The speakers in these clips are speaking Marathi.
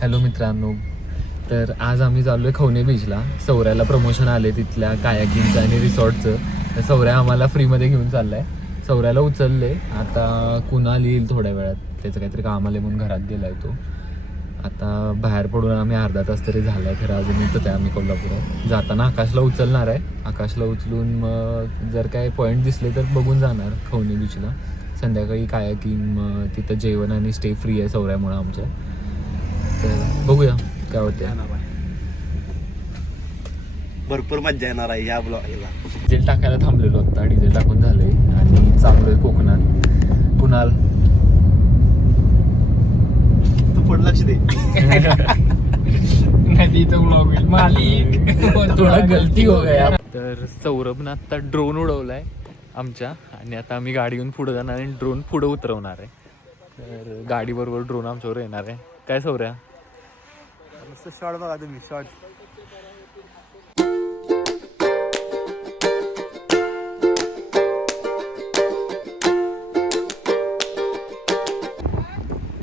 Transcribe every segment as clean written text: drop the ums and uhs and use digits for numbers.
हॅलो मित्रांनो, तर आज आम्ही चाललो आहे खवणे बीचला. सौऱ्याला प्रमोशन आले तिथल्या कायाकिंगचं आणि रिसॉर्टचं. तर सौऱ्या आम्हाला फ्रीमध्ये घेऊन चालला आहे. सौऱ्याला उचलले, आता कुणाल येईल थोड्या वेळात, त्याचं काहीतरी काम आले म्हणून घरात गेला आहे तो. आता बाहेर पडून आम्ही अर्धा तास तरी झाला आहे, खरं अजून इथंच आहे आम्ही कोल्हापुरात. जाताना आकाशला उचलणार आहे. आकाशला उचलून मग जर काय पॉईंट दिसले तर बघून जाणार खवणे बीचला. संध्याकाळी कायाकिंग, मग तिथं जेवण आणि स्टे फ्री आहे सौऱ्यामुळं आमच्या. तर बघूया काय होते. भरपूर मज्जा येणार आहे या ब्लॉगला. डिझेल टाकायला थांबलेलो आता, डिझेल टाकून झालंय आणि चाललोय कोकणात. कुणाल तू पण लक्ष दे. नाही तो ब्लॉग होईल मालिक थोडा गलती हो गया. तर सौरभनं आता ड्रोन उडवलाय आमच्या, आणि आता आम्ही गाडी घेऊन पुढे जाणार आणि ड्रोन पुढे उतरवणार आहे. तर गाडीबरोबर ड्रोन आमच्यावर येणार आहे. काय सौर्या? शॉर्ट बघा तुम्ही, शॉर्ट.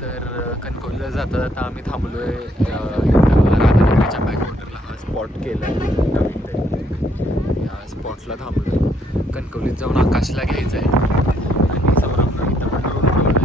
तर कणकवलीला जाता जाता आम्ही थांबलोय राधानगरीच्या बॅकवॉटरला. हा स्पॉट केला नवीन ते, या स्पॉटला थांबलोय. कणकवलीत जाऊन आकाशला घ्यायचं आहे आणि सौरभनं इथं पण ड्रोन उडवला आहे.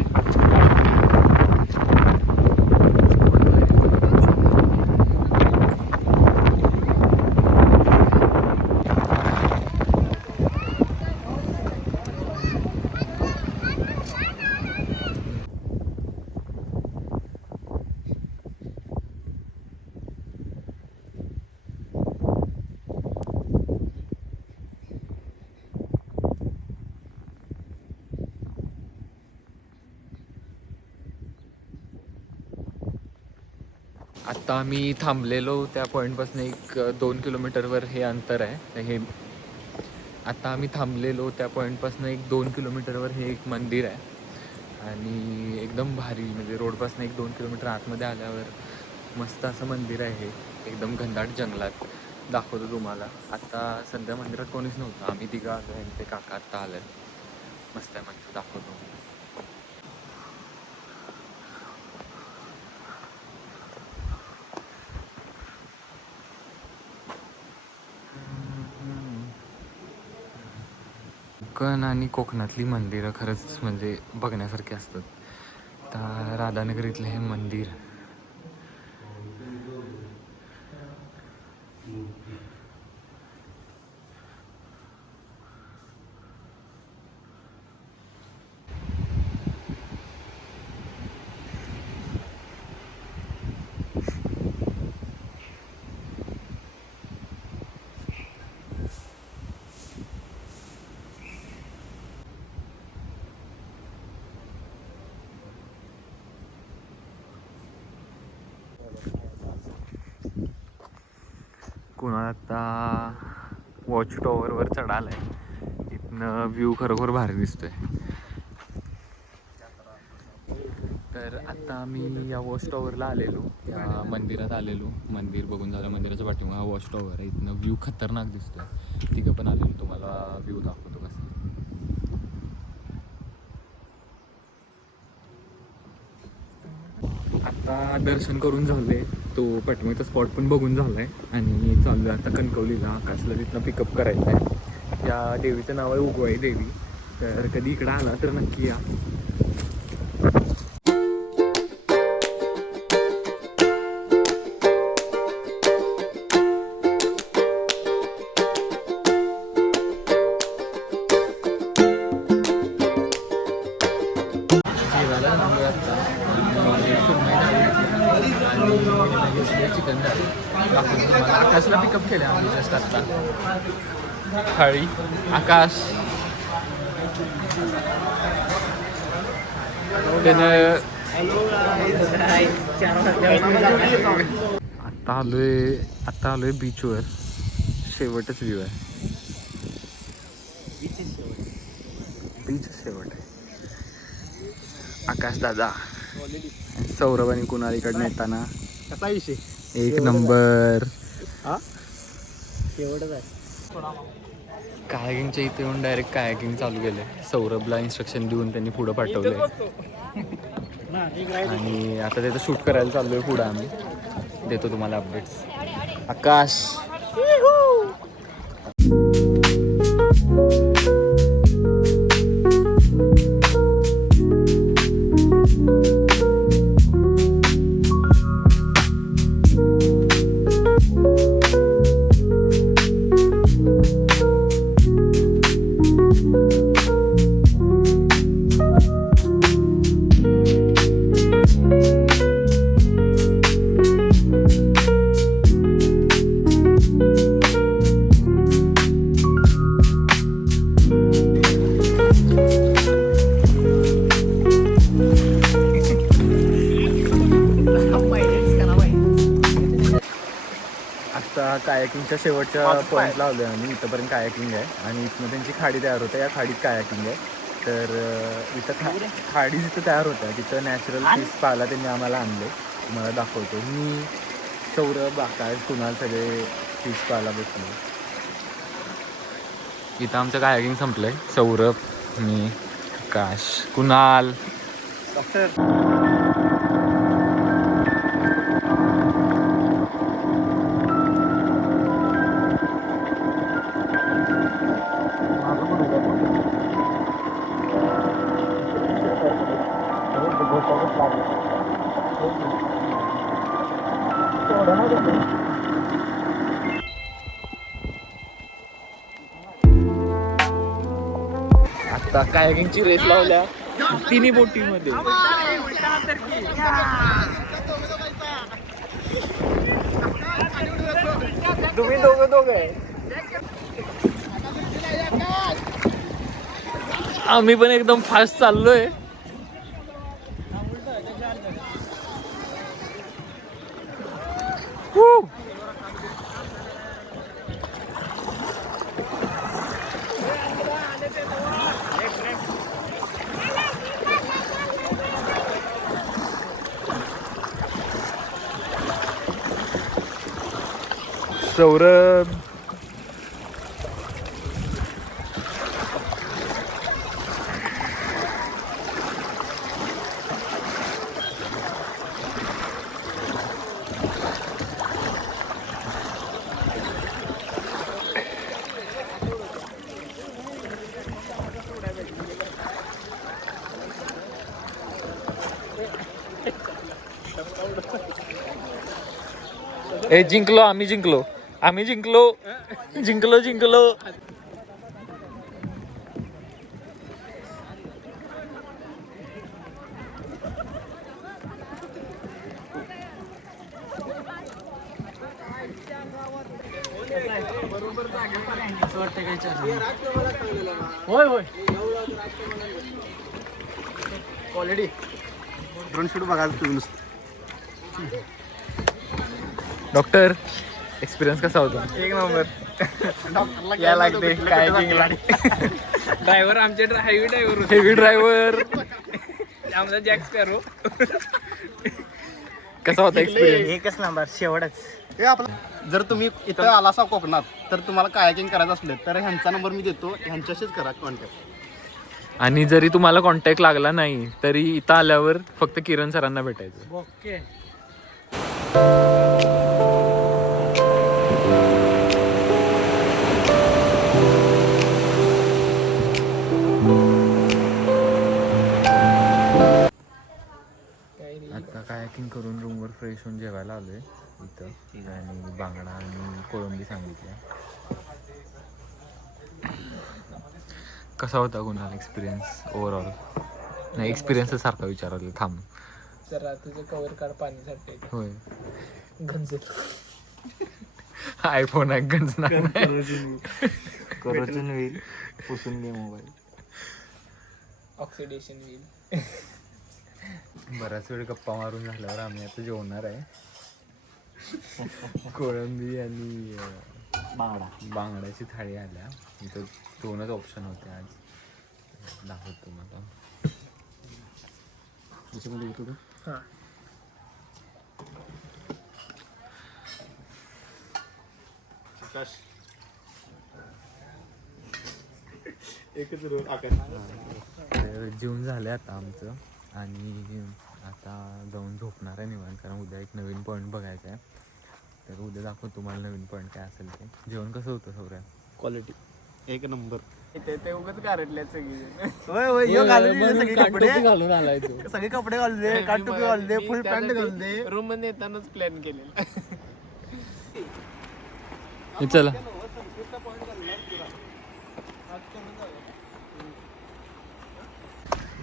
आत्ता आम्ही थांबलेलो त्या पॉईंटपासून एक 2 किलोमीटरवर हे अंतर आहे. हे आत्ता आम्ही थांबलेलो त्या पॉईंटपासून एक 2 किलोमीटरवर हे एक मंदिर आहे आणि एकदम भारी, म्हणजे रोडपासून एक 2 किलोमीटर आतमध्ये आल्यावर मस्त असं मंदिर आहे. हे एकदम घनदाट जंगलात. दाखवतो तुम्हाला. आत्ता सध्या मंदिरात कोणीच नव्हतं, आम्ही तिघं आलो आणि ते काका आत्ता आलं. मस्त आहे मंदिर, दाखवतो. कोकण आणि कोकणातली मंदिरं खरंच म्हणजे बघण्यासारखी असतात. तर राधानगरीतलं हे मंदिर कुणाला आता वॉच टॉवरवर चढालाय. इथनं व्ह्यू खरोखर भारी दिसतोय. तर आता आम्ही या वॉच टॉवरला आलेलो, या मंदिरात आलेलो. मंदिर बघून झालं. मंदिराच्या पाठीमागे हा वॉच टॉवर आहे. इथनं व्ह्यू खतरनाक दिसतोय. तिघं पण आलेलो, तुम्हाला व्ह्यू दाखवतो कसं. आता दर्शन करून झालंय, तो पाठीमागचा स्पॉट पण बघून झालाय आणि चाललो आहे आता कणकवलीला. आकाशला तिथनं पिकअप करायचं आहे. या देवीचं नाव आहे उगवाई देवी. तर कधी इकडं आला तर नक्की या. जेवायला थांबलोय आता. चिकन आकाशला पिकअप केलं आम्ही जस्ट आत्ता. थाळी आकाश त्यानं आत्ता आलोय बीचवर. शेवटच व्ह्यू आहे, बीच शेवट आहे. आकाश दादा, सौरभ आणि कुणाल इकडनं येताना कसा विषय? एक नंबर. शेवटच आहे. कायाकिंगच्या इथे येऊन डायरेक्ट कायाकिंग चालू केलं. सौरभला इन्स्ट्रक्शन देऊन त्यांनी पुढं पाठवलंय. आणि आता त्याचं शूट करायला चाललोय पुढं आम्ही देतो तुम्हाला अपडेट्स. आकाश आता कायाकिंगच्या शेवटच्या पॉईंट लावलोय आम्ही. इथंपर्यंत कायाकिंग आहे आणि इथनं त्यांची खाडी तयार होते. या खाडीत कायाकिंग आहे. तर इथं खाडी जिथं तयार होत्या तिथं नॅचरल फिश पाहायला त्यांनी आम्हाला आणले. तुम्हाला दाखवतो. मी सौरभ आकाश कुणाल सगळे फिश पाहायला बसलो. इथं आमचं कायाकिंग संपलंय. सौरभ मी आकाश कुणाल डॉक्टर आता कायाकिंगची रेस लावल्या तिन्ही बोटीमध्ये. तुम्ही दोघं आहे. आम्ही पण एकदम फास्ट चाललोय. सौरभ जिंकलो आम्ही जिंकलो. होय क्वालिटी ड्रोन शूट बघायला तुम्ही नुसतं. डॉक्टर एक्सपिरियन्स कसा होता? एक नंबर या लागते कायाकिंगला. ड्रायव्हर आमचे हेवी ड्रायव्हर आमचा जॅक स्पॅरो. कसा होता एक्सपिरियन्स? एकच नंबर शेवटच. हे आपलं जर तुम्ही इथं आला असा कोकणात तर तुम्हाला कायाकिंग करायचं असलं तर ह्यांचा नंबर मी देतो. ह्यांच्याशीच करा कॉन्टॅक्ट. आणि जरी तुम्हाला कॉन्टॅक्ट लागला नाही तरी इथं आल्यावर फक्त किरण सरांना भेटायचं. ओके. आता कायाकिंग करून रूमवर फ्रेश होऊन जेवायला आलोय इथं आणि बांगडा आणि कोळंबी सांगितल्या. कसा होता कुणाल एक्सपिरियन्स ओव्हरऑल? नाही एक्सपिरियन्स सारखा विचारला. थांब जरा तुझं कवर काढ पाणीसाठी. होय गंज आयफोन आहे गंजणार करोजन होईल पुसून घे मोबाईल. ऑक्सिडेशन होईल. बराच वेळ गप्पा मारून झाल्यावर आम्ही आता जेवणार आहे. कोळंबी आणि बांगड्याची थाळी आल्या. इथं 2च ऑप्शन होते आज. दाखवतो मला. हां एकच आकाश. जेवण झालं आता आमचं आणि आता जाऊन झोपणार आहे निवांत, कारण उद्या एक नवीन पॉईंट बघायचा आहे. तर उद्या दाखवतो तुम्हाला नवीन पॉईंट काय असेल ते. जेवण कसं होतं सौर्या? क्वालिटी एक नंबर. ते उगाच गारटल्यात सगळी. होय होय ह्यो घालून दिले सगळे कपडे, घालून आलाय तू. सगळे कपडे घालून दे, काटटोपी घालून दे, फुल पॅन्ट घालून दे. रूम मध्ये येतानाच प्लॅन केलेला. चला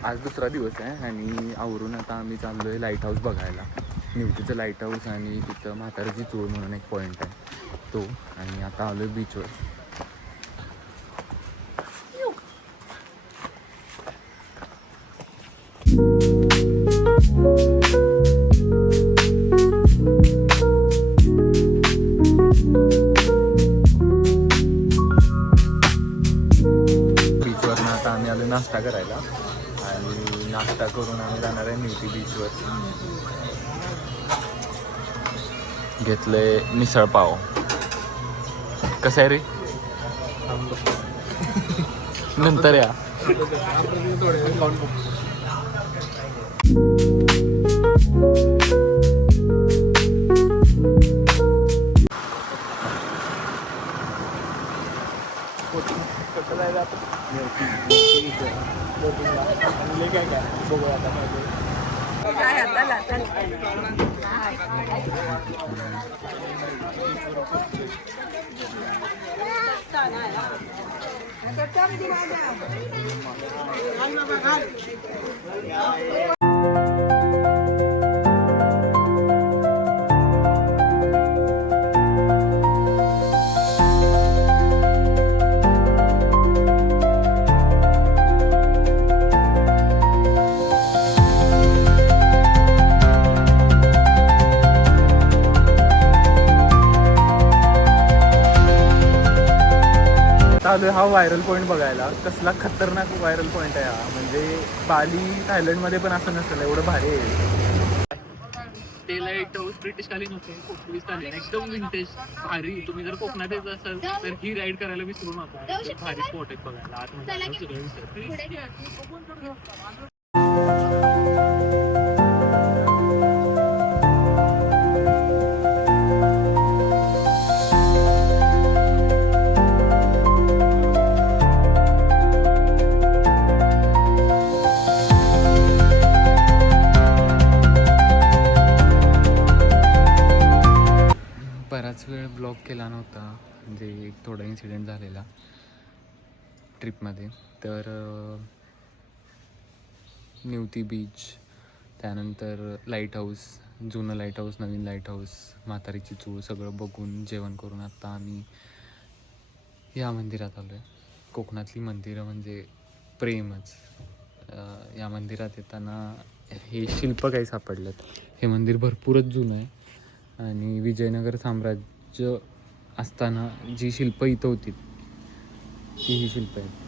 आज दुसरा दिवस आहे आणि आवरून आता आम्ही चाललो आहे लाईट हाऊस बघायला. निवतीचं लाईट हाऊस आणि तिथं म्हातारीची चूळ म्हणून एक पॉईंट आहे तो. आणि आता आलो आहे बीचवर. बीचवरनं आता आम्ही आलो नाश्ता करायला आणि नाश्ता करून आम्ही जाणार आहे निवती बीचवर. घेतलंय मिसळ पाव. कसं आहे रे? नंतर या. कसं जायचं आपण? आणि काय काय बघूया आता काय ते. आलो हा व्हायरल पॉईंट बघायला. कसला खतरनाक व्हायरल पॉईंट आहे हा. म्हणजे बाली थायलंडमध्ये पण असं नसेल, एवढं भारी आहे. ते लाईट हाऊस ब्रिटिशकालीन होते, पोर्तुगीजकालीन, एकदम विंटेज भारी. तुम्ही जर कोकणात येत असाल तर ही राईड करायला विसरू नका. भारी स्पॉट आहेत बघायला. आतमध्ये सगळं विसर. बराच वेळ ब्लॉग केला नव्हता, म्हणजे एक थोडा इन्सिडेंट झालेला ट्रिपमध्ये. तर निवती बीच, त्यानंतर लाईट हाऊस, जुनं लाईट हाऊस, नवीन लाईट हाऊस, म्हातारीची चूळ सगळं बघून जेवण करून आत्ता आम्ही या मंदिरात आलो आहे. कोकणातली मंदिरं म्हणजे प्रेमच. या मंदिरात येताना हे शिल्प काही सापडलेत. हे मंदिर भरपूरच जुनं आहे आणि विजयनगर साम्राज्य असताना जी शिल्प इथं होती ती ही शिल्प आहेत.